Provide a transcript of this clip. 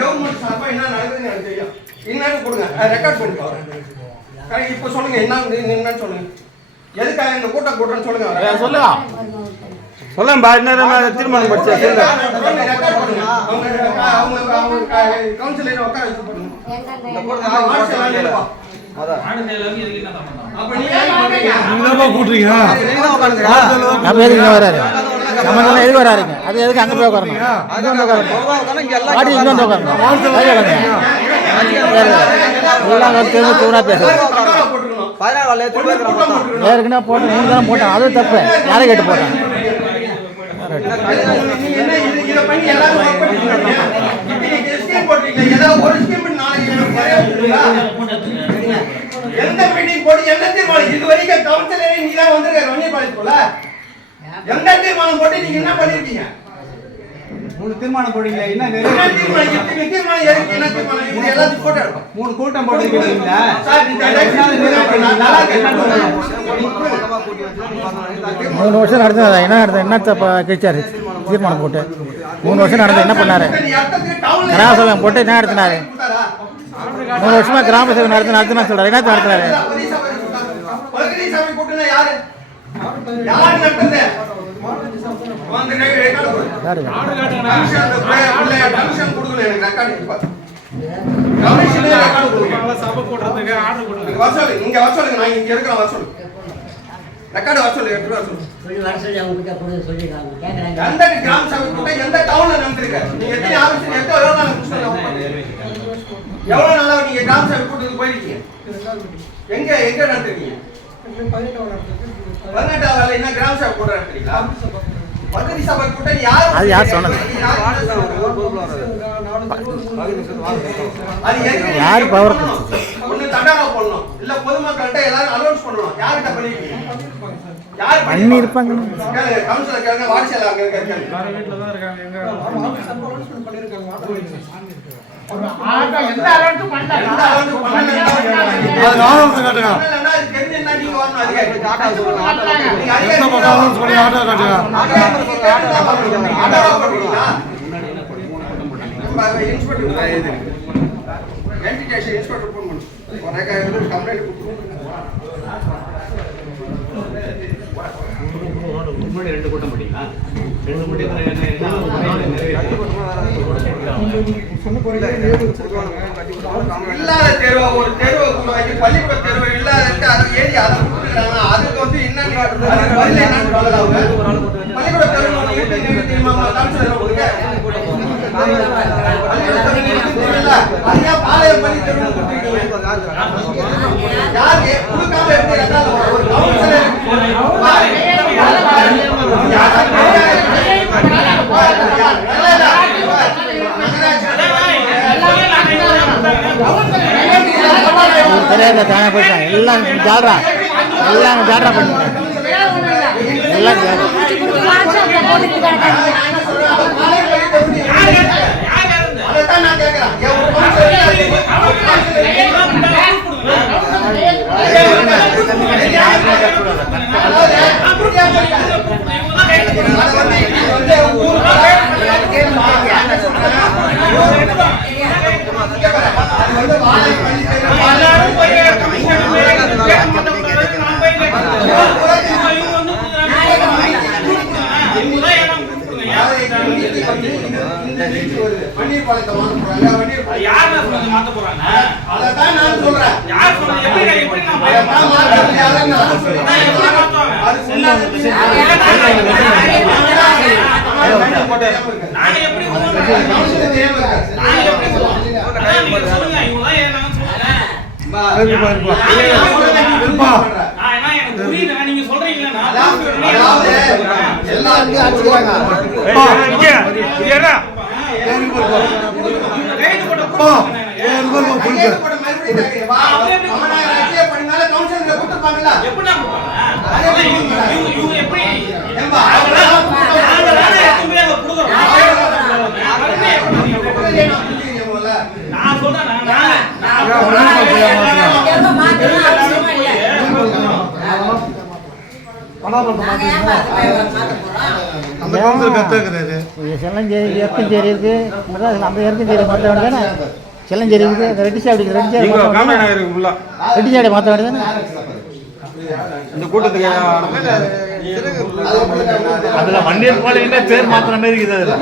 Government சார்பா என்ன நடக்குதுன்னு எனக்கு தெரியும். என்னன்னு கொடுங்க. ரெக்கார்ட் பண்ணி பாருங்க இப்போ சொல்லுங்க என்ன என்னன்னு சொல்லுங்க? எதுக்காக இந்த கூட்டம் கூட்டம்னு சொல்லுங்க. சொல்லுங்க சொல்லுங்க பா என்ன தீர்மானம் படிச்சா? சொல்லுங்க. ரெக்கார்ட் பண்ணுங்க அவங்க அவங்க அவங்க கவுன்சிலர் உட்கார வச்சு பண்ணுங்க. அப்ப நீங்க? கூட்டுறீங்க நம்ம எதுக்கு வராருங்க அது எதுக்கு அங்கே போய் உட்காரணும்? இங்கே வந்து உட்காரணும். பாட்டி இங்கே வந்து உட்காரணும். எல்லாம் தூரா பேசுறேன். ஏற்கனவே போட்டேன் மூணு தானே போட்டேன் அது தப்பு. யாரை கேட்டு போட்டேன் என்ன? எந்த மீட்டிங் போட்டு எந்த தீர்மானம்? இது வரைக்கும் கவுன்சிலரே நீங்க தான் வந்திருக்காரு வன்னியர் பாளையத்துக்குள்ள எந்த தீர்மானம் போட்டு நீங்க என்ன பண்ணிருக்கீங்க? மூணு தீர்மானம் போடுங்க என்ன. மூணு கூட்டம் வருஷம் நடந்தது என்ன நடந்தது? என்ன கிழிச்சாரு? தீர்மானம் போட்டு. மூணு வருஷம் நடந்தது. என்ன பண்ணாரு? கிராம சபை போட்டு என்ன நடத்தினாரு? மூணு வருஷமா கிராம சபை நடத்தி நடத்தினா சொல்றாரு. என்ன நடத்தினாரு யாரு? ரெக்கார்டு அந்த எனக்கு வர சொல்லுங்க இங்க வர சொல்லுங்க நான் இங்க வர சொல்லுங்க வர சொல்லுங்க சொல்லுங்க சொல்லி வர சொல்லி அவங்க கிட்ட எந்த கிராம சபை கூட்டம் எந்த டவுன்ல நீங்க எத்தனை ஆபீஸ் எத்தனை எவ்வளவு நாள் எவ்வளவு நாளா நீங்க கிராம சபை கூட்டத்துக்கு போயிருக்கீங்க எங்க எங்க நடந்துருக்கீங்க? பதினெட்டாவது என்ன கிராம சபை கூட நடத்துறீங்களா அது யார் சொன்னது? யார் அளவுக்கு பண்ணல அது நானும் காட்டுங்க இன்ஸ்பெக்டர் இன்ஸ்பெக்டர் ஃபோன் பண்ணு ஒரு ரெக்கார்ட் கம்ப்ளைண்ட் கொடுத்துருவோம் ரெண்டு கூட்டம் ரெண்டு கூட்டத்தில் இல்லாத தேர்வை ஒரு தேர்வை உருவாக்கி பள்ளிக்கூட தேர்வு இல்லாத அது அதை ஏறி அதை எல்லாம் ஜாடுறா எல்லாம் ஜாடுறா பண்ணுங்க எல்லாம் ஜாடுறா அதைத்தான் நான் கேட்கிறேன் என் ஒரு கவுன்சிலர் வன்னீர் பாலத்தை மாத்த போறாங்க பாலத்தை அதைத்தான் நான் சொல்றேன் மாத்த நான் சொல்றேன். அது சொல்லாத அதாவது எல்லாருக்கும் அடிச்சுக்கிறாங்க இங்கே இது என்ன கையெழுத்து போட மறுபடியும் கேட்கிறேன். வா, அமனாயிரம் லட்சிய பண்ணால கவுன்சிலர்ல கொடுத்திருப்பாங்கல்ல? அதே மாதிரி ஏம்பா, அவங்களாம் புரியுது என்ன புரியுது முதல்ல? அந்த கவுன்சில் கத்துக்கிறாரு இது செல்லஞ்சேரி எருக்கஞ்சேரி இருக்கு. அந்த எருக்கஞ்சேரி மாற்ற வேண்டியதானே செல்லஞ்சேரி இருக்குது அந்த ரெட்டி சாப்பிடுங்க ரெட்டி ஃபுல்லா ரெட்டி சாடி மாற்ற வேண்டியதானே இந்த கூட்டத்துக்கு அதுல வன்னியர் பாளையம் பேர் மாத்திர மாதிரி இருக்குது அதுல.